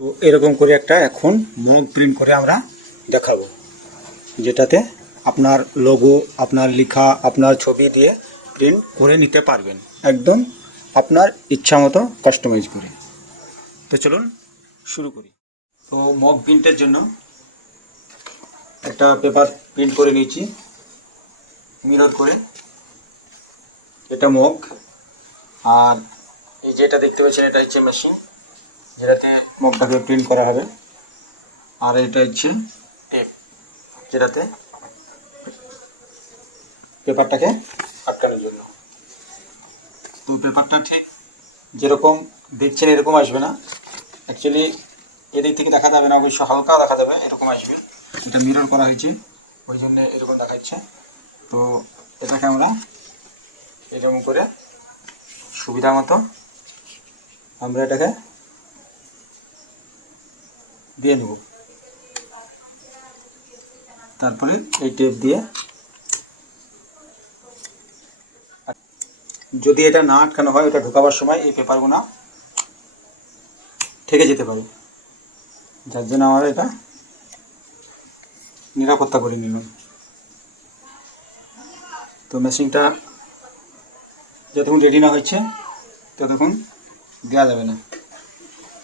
তো এরকম করে একটা এখন মগ প্রিন্ট করে আমরা দেখাবো, যেটাতে আপনার লোগো, আপনার লেখা, আপনার ছবি দিয়ে প্রিন্ট করে নিতে পারবেন একদম আপনার ইচ্ছা মতো কাস্টমাইজ করে। তো চলুন শুরু করি। তো মগ প্রিন্টের জন্য একটা পেপার প্রিন্ট করে নিয়েছি মিরর করে। এটা মগ, আর এই যেটা দেখতে পাচ্ছেন এটা হচ্ছে মেশিন, যেটাতে মগটাকে প্রিন্ট করা হবে। আর এটা হচ্ছে টেপ, যেটাতে পেপারটাকে আটকানোর জন্য। তো পেপারটা ঠিক যেরকম দেখছেন এরকম আসবে না, অ্যাকচুয়ালি এদিক থেকে দেখা যাবে না, অবশ্য হালকা দেখা যাবে, এরকম আসবে। এটা মিরর করা হয়েছে ওই জন্য এরকম দেখাচ্ছে। তো এটাকে আমরা এরকম করে সুবিধা মতো আমরা এটাকে দিয়ে নেব। তারপরে এই টেপ দিয়ে, যদি এটা না আটকানো হয়, এটা ঢোকাবার সময় এই পেপারগুলো ঠেকে যেতে পারে, যার জন্য আমরা এটা নিরাপত্তা করে নিলাম। তো মেশিনটা যতক্ষণ রেডি না হচ্ছে ততক্ষণ দেওয়া যাবে না।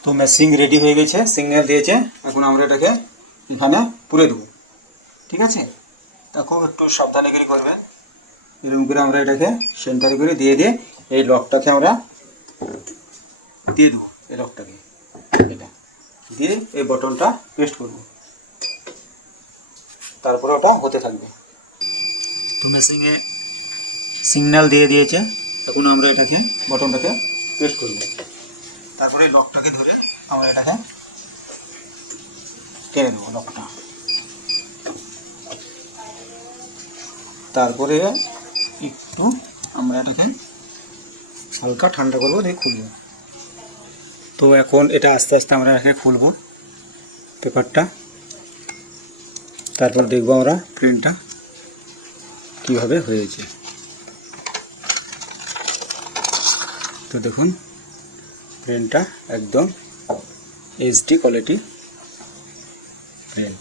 তো মেশিন রেডি হয়ে গেছে, সিগন্যাল দিয়েছে, এখন আমরা এটাকে এখানে পুরে দেবো। ঠিক আছে, তখন একটু সাবধানে করে করবেন। এরকম করে আমরা এটাকে সেন্টারে করে দিয়ে এই লকটাকে আমরা দিয়ে দেবো। এই লকটাকে এটা দিয়ে এই বটনটা পেস্ট করব, তারপরে ওটা হতে থাকবে। তো মেশিনে সিগন্যাল দিয়ে দিয়েছে, এখন আমরা এটাকে বটনটাকে পেস্ট করব। তারপরে লকটাকে ধরে আমরা এটাকে টেনে দেবো লকটা। তারপরে একটু আমরা এটাকে হালকা ঠান্ডা করবো, দিয়ে খুলব। তো এখন এটা আস্তে আস্তে আমরা এটাকে খুলব পেপারটা, তারপর দেখবো আমরা প্রিন্টটা কীভাবে হয়েছে। তো দেখুন প্রিন্টটা একদম এইচডি কোয়ালিটি প্রিন্ট।